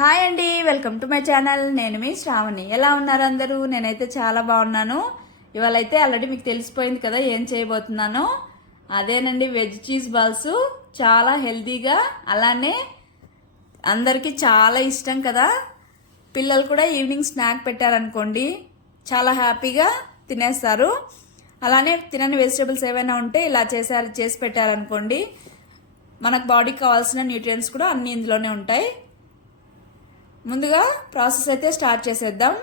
Hi అండి, welcome to my channel. నేను మీ శ్రావణి. ఎలా ఉన్నారు అందరూ? నేనైతే చాలా బాగున్నాను. ఇవాళ అయితే ఆల్రెడీ మీకు తెలిసిపోయింది కదా ఏం చేయబోతున్నానో. అదేనండి, వెజ్ చీజ్ బాల్స్. చాలా హెల్తీగా, అలానే అందరికీ చాలా ఇష్టం కదా. పిల్లలు కూడా ఈవినింగ్ స్నాక్ పెట్టారనుకోండి చాలా హ్యాపీగా తినేస్తారు. అలానే తినని వెజిటేబుల్స్ ఏవైనా ఉంటే ఇలా చేసి పెట్టారనుకోండి మనకు బాడీకి కావాల్సిన న్యూట్రియంట్స్ కూడా అన్నీ ఇందులోనే ఉంటాయి. ముందుగా ప్రాసెస్ అయితే స్టార్ట్ చేసేద్దాం.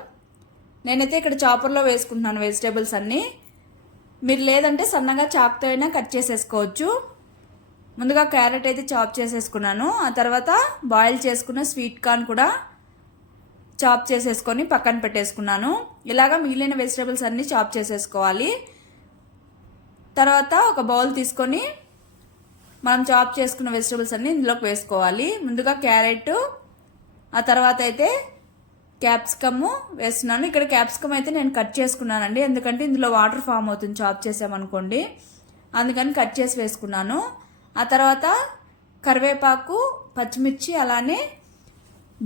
నేనైతే ఇక్కడ చాపర్లో వేసుకుంటున్నాను వెజిటేబుల్స్ అన్నీ. మీరు లేదంటే సన్నగా చాప్తో అయినా కట్ చేసేసుకోవచ్చు. ముందుగా క్యారెట్ అయితే చాప్ చేసేసుకున్నాను. ఆ తర్వాత బాయిల్ చేసుకున్న స్వీట్ కార్న్ కూడా చాప్ చేసేసుకొని పక్కన పెట్టేసుకున్నాను. ఇలాగా మిగిలిన వెజిటేబుల్స్ అన్నీ చాప్ చేసేసుకోవాలి. తర్వాత ఒక బౌల్ తీసుకొని మనం చాప్ చేసుకున్న వెజిటేబుల్స్ అన్నీ ఇందులోకి వేసుకోవాలి. ముందుగా క్యారెట్, ఆ తర్వాత అయితే క్యాప్సికమ్ వేస్తున్నాను. ఇక్కడ క్యాప్సికమ్ అయితే నేను కట్ చేసుకున్నానండి, ఎందుకంటే ఇందులో వాటర్ ఫామ్ అవుతుంది చాప్ చేసామనుకోండి, అందుకని కట్ చేసి వేసుకున్నాను. ఆ తర్వాత కరివేపాకు, పచ్చిమిర్చి, అలానే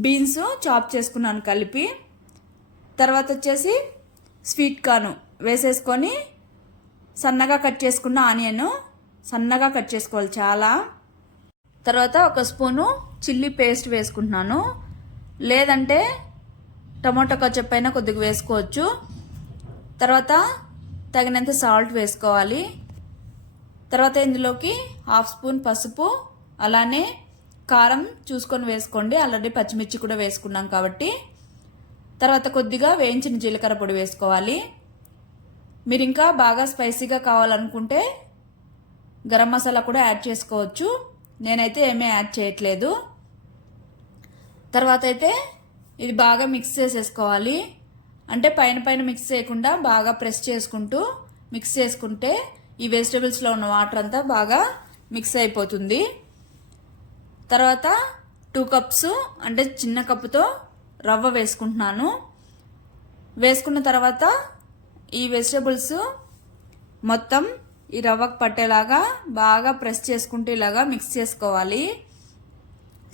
బీన్స్ చాప్ చేసుకున్నాను కలిపి. తర్వాత వచ్చేసి స్వీట్ కార్న్ వేసేసుకొని సన్నగా కట్ చేసుకున్న ఆనియన్ సన్నగా కట్ చేసుకోవాలి చాలా. తర్వాత ఒక స్పూను చిల్లీ పేస్ట్ వేసుకుంటున్నాను, లేదంటే టమాటో కచప్ అయినా కొద్దిగా వేసుకోవచ్చు. తర్వాత తగినంత సాల్ట్ వేసుకోవాలి. తర్వాత ఇందులోకి హాఫ్ స్పూన్ పసుపు, అలానే కారం చూసుకొని వేసుకోండి, ఆల్రెడీ పచ్చిమిర్చి కూడా వేసుకున్నాం కాబట్టి. తర్వాత కొద్దిగా వేయించిన జీలకర్ర పొడి వేసుకోవాలి. మీరు ఇంకా బాగా స్పైసీగా కావాలనుకుంటే గరం మసాలా కూడా యాడ్ చేసుకోవచ్చు. నేనైతే ఏమీ యాడ్ చేయట్లేదు. తర్వాత అయితే ఇది బాగా మిక్స్ చేసేసుకోవాలి. అంటే పైన మిక్స్ చేయకుండా బాగా ప్రెస్ చేసుకుంటూ మిక్స్ చేసుకుంటే ఈ వెజిటేబుల్స్లో ఉన్న వాటర్ అంతా బాగా మిక్స్ అయిపోతుంది. తర్వాత 2 కప్స్ అంటే చిన్న కప్పుతో రవ్వ వేసుకుంటున్నాను. వేసుకున్న తర్వాత ఈ వెజిటేబుల్స్ మొత్తం ఈ రవ్వకు పట్టేలాగా బాగా ప్రెస్ చేసుకుంటూ ఇలాగా మిక్స్ చేసుకోవాలి.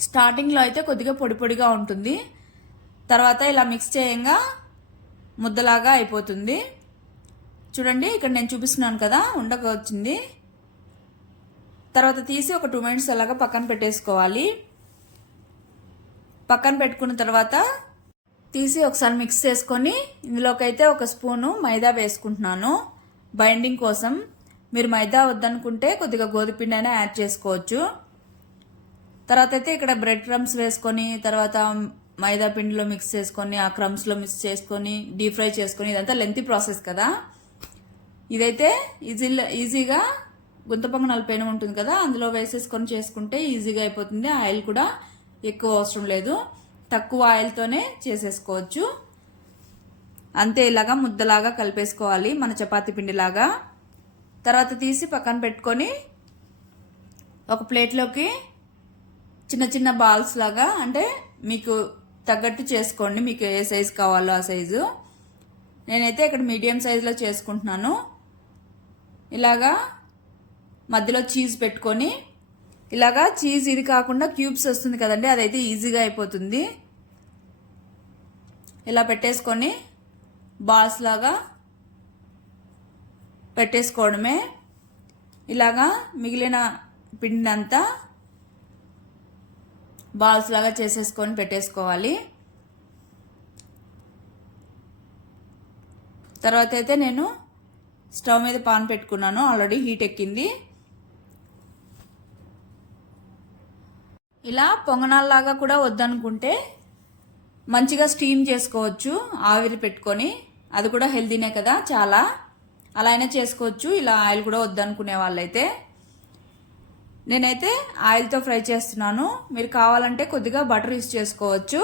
స్టార్టింగ్లో అయితే కొద్దిగా పొడి పొడిగా ఉంటుంది, తర్వాత ఇలా మిక్స్ చేయంగా ముద్దలాగా అయిపోతుంది. చూడండి, ఇక్కడ నేను చూపిస్తున్నాను కదా ఉండగా వచ్చింది. తర్వాత తీసి ఒక 2 మినిట్స్ అలాగా పక్కన పెట్టేసుకోవాలి. పక్కన పెట్టుకున్న తర్వాత తీసి ఒకసారి మిక్స్ చేసుకొని ఇందులోకి అయితే ఒక స్పూను మైదా వేసుకుంటున్నాను బైండింగ్ కోసం. మీరు మైదా వద్దనుకుంటే కొద్దిగా గోధుమపిండి అయినా యాడ్ చేసుకోవచ్చు. తర్వాత అయితే ఇక్కడ బ్రెడ్ క్రమ్స్ వేసుకొని తర్వాత మైదా పిండిలో మిక్స్ చేసుకొని ఆ క్రమ్స్లో మిక్స్ చేసుకొని డీప్ ఫ్రై చేసుకొని, ఇదంతా లెంతీ ప్రాసెస్ కదా. ఇదైతే ఈజీగా గుంత పొంగనాల పెనం ఉంటుంది కదా, అందులో వేసేసుకొని చేసుకుంటే ఈజీగా అయిపోతుంది. ఆయిల్ కూడా ఎక్కువ అవసరం లేదు, తక్కువ ఆయిల్తోనే చేసేసుకోవచ్చు. అంతే, ఇలాగా ముద్దలాగా కలిపేసుకోవాలి మన చపాతీ పిండిలాగా. తర్వాత తీసి పక్కన పెట్టుకొని ఒక ప్లేట్లోకి చిన్న చిన్న బాల్స్ లాగా, అంటే మీకు తగ్గట్టు చేసుకోండి, మీకు ఏ సైజు కావాలో ఆ సైజు. నేనైతే ఇక్కడ మీడియం సైజులో చేసుకుంటున్నాను. ఇలాగా మధ్యలో చీజ్ పెట్టుకొని, ఇలాగా చీజ్ ఇది కాకుండా క్యూబ్స్ వస్తుంది కదండి, అదైతే ఈజీగా అయిపోతుంది. ఇలా పెట్టేసుకొని బాల్స్ లాగా పెట్టేసుకోవడమే. ఇలాగా మిగిలిన పిండినంతా బాల్స్ లాగా చేసేసుకొని పెట్టేసుకోవాలి. తర్వాత అయితే నేను స్టవ్ మీద పాన్ పెట్టుకున్నాను, ఆల్రెడీ హీట్ ఎక్కింది. ఇలా పొంగనాల్లాగా కూడా వద్దనుకుంటే మంచిగా స్టీమ్ చేసుకోవచ్చు ఆవిరి పెట్టుకొని, అది కూడా హెల్తీనే కదా చాలా. అలా అయినా చేసుకోవచ్చు, ఇలా ఆయిల్ కూడా వద్దనుకునే వాళ్ళైతే. నేనైతే ఆయిల్తో ఫ్రై చేస్తున్నాను, మీరు కావాలంటే కొద్దిగా బటర్ యూస్ చేసుకోవచ్చు.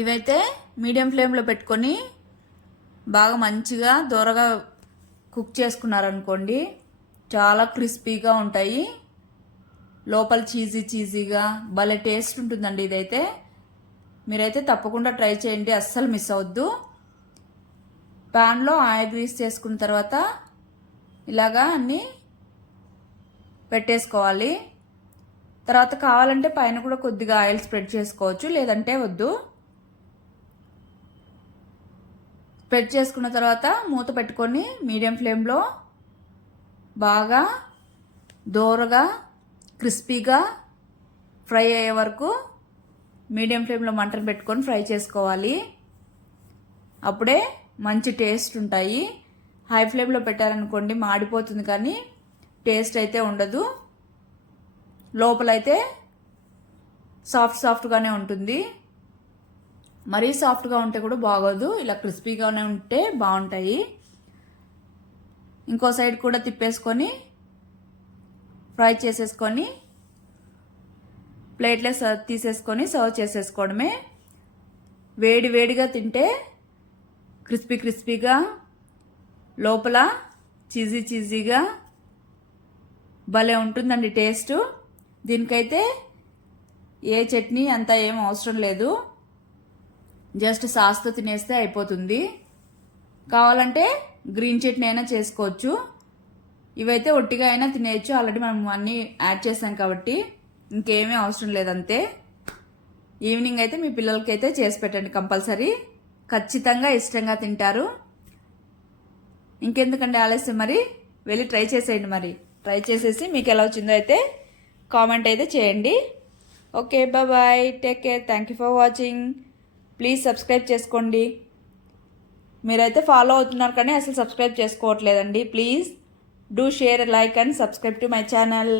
ఇవైతే మీడియం ఫ్లేమ్లో పెట్టుకొని బాగా మంచిగా దూరగా కుక్ చేసుకున్నారనుకోండి చాలా క్రిస్పీగా ఉంటాయి, లోపల చీజీగా భలే టేస్ట్ ఉంటుందండి. ఇదైతే మీరైతే తప్పకుండా ట్రై చేయండి, అస్సలు మిస్ అవద్దు. ప్యాన్లో ఆయిల్ గ్రీస్ చేసుకున్న తర్వాత ఇలాగా అన్నీ పెట్టేసుకోవాలి. తర్వాత కావాలంటే పైన కూడా కొద్దిగా ఆయిల్ స్ప్రెడ్ చేసుకోవచ్చు, లేదంటే వద్దు. స్ప్రెడ్ చేసుకున్న తర్వాత మూత పెట్టుకొని మీడియం ఫ్లేమ్లో బాగా దోరగా క్రిస్పీగా ఫ్రై అయ్యే వరకు మీడియం ఫ్లేమ్లో మంటను పెట్టుకొని ఫ్రై చేసుకోవాలి. అప్పుడే మంచి టేస్ట్ ఉంటాయి. హై ఫ్లేమ్లో పెట్టారనుకోండి మాడిపోతుంది, కానీ టేస్ట్ అయితే ఉండదు. లోపలైతే సాఫ్ట్గానే ఉంటుంది. మరీ సాఫ్ట్గా ఉంటే కూడా బాగోదు, ఇలా క్రిస్పీగానే ఉంటే బాగుంటాయి. ఇంకో సైడ్ కూడా తిప్పేసుకొని ఫ్రై చేసేసుకొని ప్లేట్లో తీసేసుకొని సర్వ్ చేసేసుకోవడమే. వేడిగా తింటే క్రిస్పీగా లోపల చీజీగా భలే ఉంటుందండి టేస్ట్. దీనికైతే ఏ చట్నీ అంతా ఏం అవసరం లేదు, జస్ట్ సాస్తో తినేస్తే అయిపోతుంది. కావాలంటే గ్రీన్ చట్నీ అయినా చేసుకోవచ్చు. ఇవైతే ఒట్టిగా అయినా తినేయచ్చు, ఆల్రెడీ మనం అన్నీ యాడ్ చేసాం కాబట్టి ఇంకేమీ అవసరం లేదంతే. ఈవినింగ్ అయితే మీ పిల్లలకి అయితే చేసి పెట్టండి కంపల్సరీ, ఖచ్చితంగా ఇష్టంగా తింటారు. ఇంకెందుకండి ఆలస్యం, మరి వెళ్ళి ట్రై చేసేయండి. మరి ట్రై చేసేసి మీకు ఎలా వచ్చిందో అయితే కామెంట్ అయితే చేయండి. Okay, bye, take care, thank you for watching. Please subscribe చేసుకోండి. మీరైతే ఫాలో అవుతున్నారు కానీ అసలు సబ్స్క్రైబ్ చేసుకోవట్లేదండి. Please do share, like and subscribe to my channel.